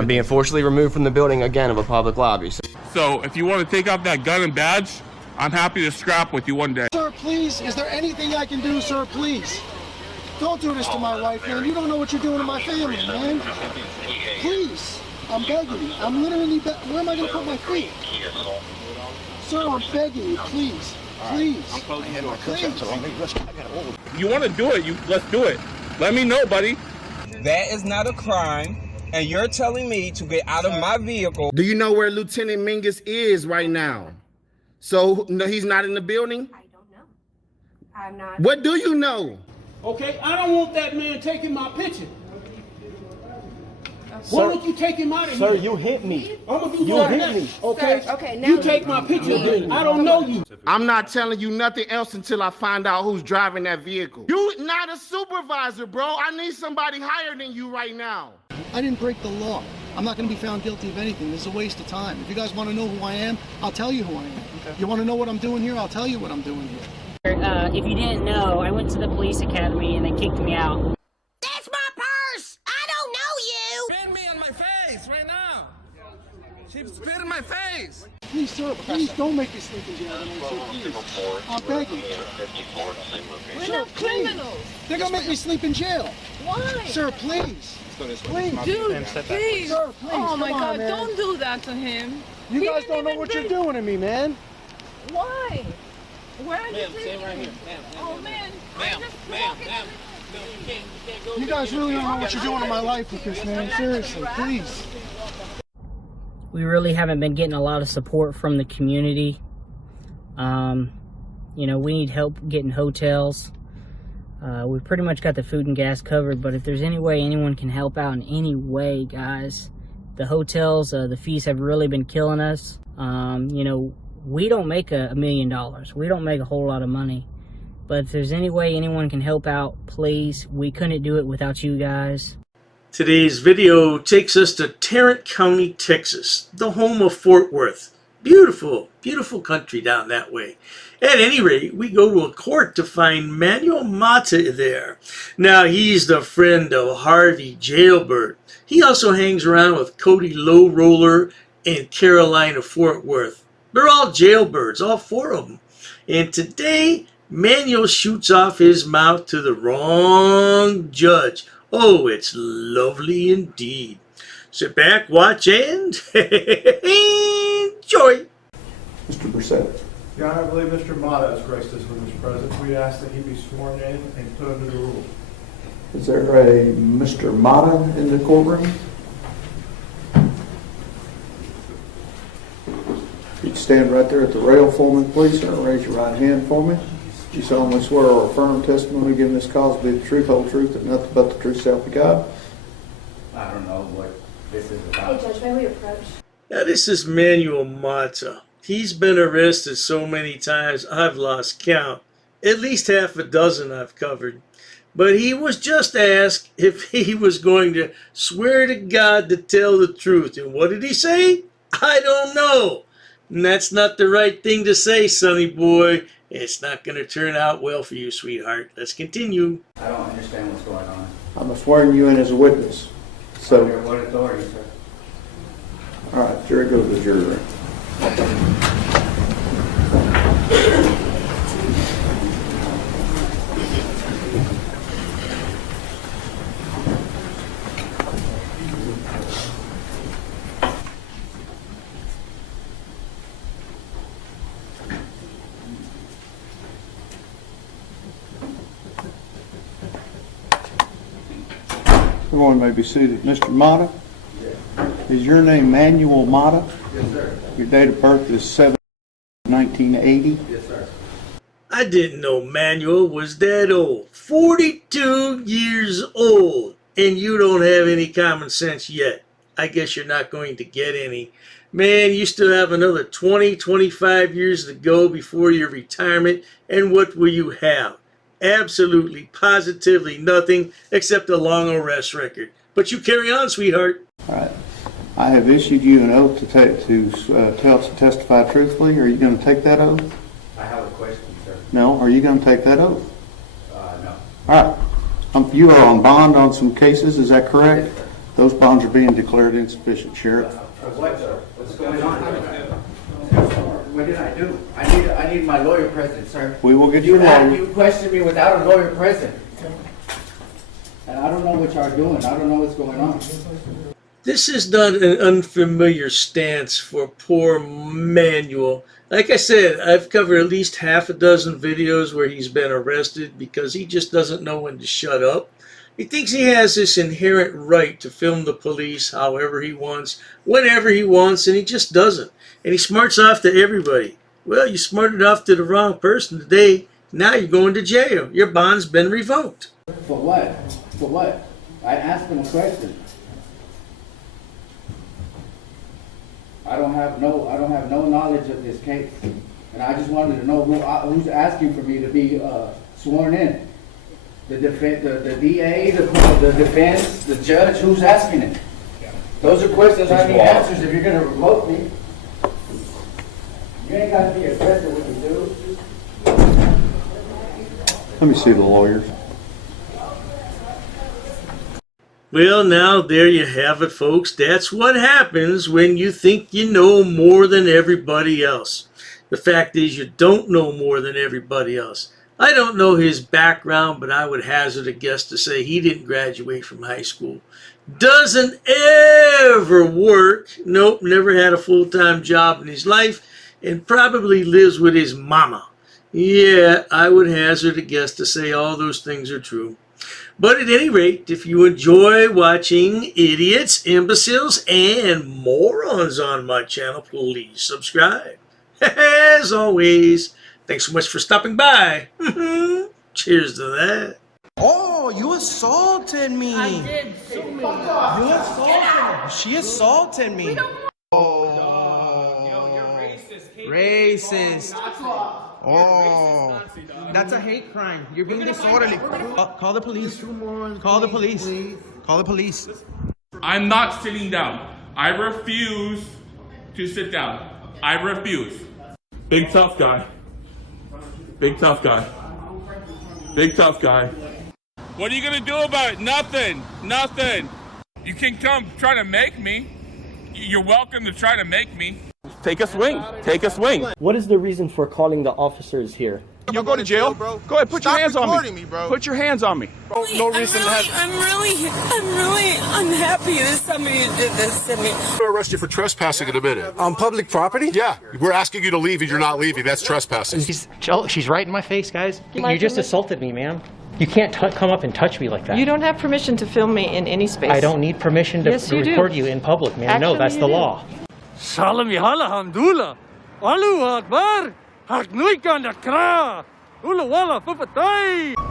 I'm being forcibly removed from the building again of a public lobby. So if you want to take off that gun and badge, I'm happy to scrap with you one day. Sir, please, is there anything I can do, sir, please? Don't do this to my wife, man. You don't know what you're doing to my family, man. Please, I'm begging you. I'm literally where am I going to put my feet? Sir, I'm begging you, please. Please. Please. You want to do it, let's do it. Let me know, buddy. That is not a crime, and you're telling me to get out of my vehicle. Do you know where Lieutenant Mingus is right now? So, no, he's not in the building? I don't know. I'm not. What do you know? Okay, I don't want that man taking my picture. Why don't you take him out of here? Sir, you hit me. I'm gonna do You what hit next, me. okay? Sir, okay, now you take my picture then. I don't know you. I'm not telling you nothing else until I find out who's driving that vehicle. You not a supervisor, bro. I need somebody higher than you right now. I didn't break the law. I'm not going to be found guilty of anything. This is a waste of time. If you guys want to know who I am, I'll tell you who I am. Okay. You want to know what I'm doing here? I'll tell you what I'm doing here. If you didn't know, I went to the police academy and they kicked me out. That's my purse! I don't know you! Spit me on my face right now. She spit in my face. Please, sir, please don't make me sleep in jail tonight, sir, please. I'm begging you. We're Sir, not please. criminals! They're going to make me sleep in jail. Why? Sir, please. Please. Dude, please! Sir, please. Oh my Come on, God, man. don't do that to him! You He guys didn't don't know even what you're drink. doing to me, man. Why? Where are you Ma'am, taking stand right me? here. Ma'am, Oh man, ma'am, I'm just ma'am, walking. ma'am. No, you can't go. You guys really don't know what you're doing to my life with this, man. Seriously, please. We really haven't been getting a lot of support from the community. You know, we need help getting hotels. We pretty much got the food and gas covered, but if there's any way anyone can help out in any way, guys, the hotels, the fees have really been killing us. You know, we don't make $1 million. We don't make a whole lot of money. But if there's any way anyone can help out, please. We couldn't do it without you guys. Today's video takes us to Tarrant County, Texas, the home of Fort Worth. Beautiful, beautiful country down that way. At any rate, we go to a court to find Manuel Mata there. Now, he's the friend of Harvey Jailbird. He also hangs around with Cody Low Roller and Carolina Fort Worth. They're all jailbirds, all four of them. And today, Manuel shoots off his mouth to the wrong judge. Oh, it's lovely indeed. Sit back, watch, and enjoy. Mr. Brissett. Your Honor, I believe Mr. Mata has graced us with his presence. We ask that he be sworn in and put under the rules. Is there a Mr. Mata in the courtroom? You'd stand right there at the rail for me, please, and raise your right hand for me. You solemnly swear or affirm testimony given this cause to be the truth, whole truth, and nothing but the truth, self be God. I don't know what this is about. Hey Judge, may we approach? Now, this is Manuel Mata. He's been arrested so many times, I've lost count. At least half a dozen I've covered. But he was just asked if he was going to swear to God to tell the truth. And what did he say? I don't know. And that's not the right thing to say, sonny boy. It's not going to turn out well for you, sweetheart. Let's continue. I don't understand what's going on. I'm swearing you in as a witness. So, Under what authority, sir? all right, jury goes to the jury room. Everyone may be seated. Mr. Mata? Yes. Is your name Manuel Mata? Yes, sir. Your date of birth is 7/1980? Yes, sir. I didn't know Manuel was that old. 42 years old. And you don't have any common sense yet. I guess you're not going to get any. Man, you still have another 20, 25 years to go before your retirement. And what will you have? Absolutely, positively nothing except a long arrest record. But you carry on, sweetheart. All right. I have issued you an oath to testify truthfully. Are you going to take that oath? I have a question, sir. No. Are you going to take that oath? No. All right. You are on bond on some cases. Is that correct? Yes, sir. Those bonds are being declared insufficient, Sheriff. What, sir? What's going on? What did I do? I need my lawyer present, sir. We will get you a lawyer. You questioned me without a lawyer present. And I don't know what y'all are doing. I don't know what's going on. This is not an unfamiliar stance for poor Manuel. Like I said, I've covered at least half a dozen videos where he's been arrested because he just doesn't know when to shut up. He thinks he has this inherent right to film the police however he wants, whenever he wants, and he just doesn't. And he smarts off to everybody. Well, you smarted off to the wrong person today. Now you're going to jail. Your bond's been revoked. For what? For what? I asked him a question. I don't have no knowledge of this case, and I just wanted to know who's asking for me to be sworn in. The DA, the defense, the judge. Who's asking it? Those are questions I need answers if you're gonna revoke me. You ain't got to be aggressive when you do. Let me see the lawyers. Well, now there you have it, folks. That's what happens when you think you know more than everybody else. The fact is, you don't know more than everybody else. I don't know his background, but I would hazard a guess to say he didn't graduate from high school. Doesn't ever work. Nope, never had a full-time job in his life, and probably lives with his mama. Yeah, I would hazard a guess to say all those things are true. But at any rate, if you enjoy watching idiots, imbeciles, and morons on my channel, please subscribe. As always, thanks so much for stopping by. Cheers to that. Oh, you assaulted me. I did. You assaulted me. She assaulted me. Racist. Oh, that's a hate crime. You're being disorderly. Call the police. Call the police. Call the police. I'm not sitting down. I refuse to sit down. I refuse. Big tough guy. Big tough guy. Big tough guy. What are you gonna do about it? Nothing. Nothing. You can come try to make me. You're welcome to try to make me. Take a swing. Take a swing. What is the reason for calling the officers here? You'll go to jail, bro. Go ahead, put your hands on me. Bro. Put your hands on me. No reason to have. I'm really unhappy that somebody did this to me. We'll arrest you for trespassing in a minute. On public property? Yeah, we're asking you to leave and you're not leaving. That's trespassing. She's right in my face, guys. You just assaulted me, ma'am. You can't come up and touch me like that. You don't have permission to film me in any space. I don't need permission to record you in public, ma'am. No, that's the law. Salam Alhamdulillah. Allahu Akbar. Harknuikan dat kra. Ula wala fufatay.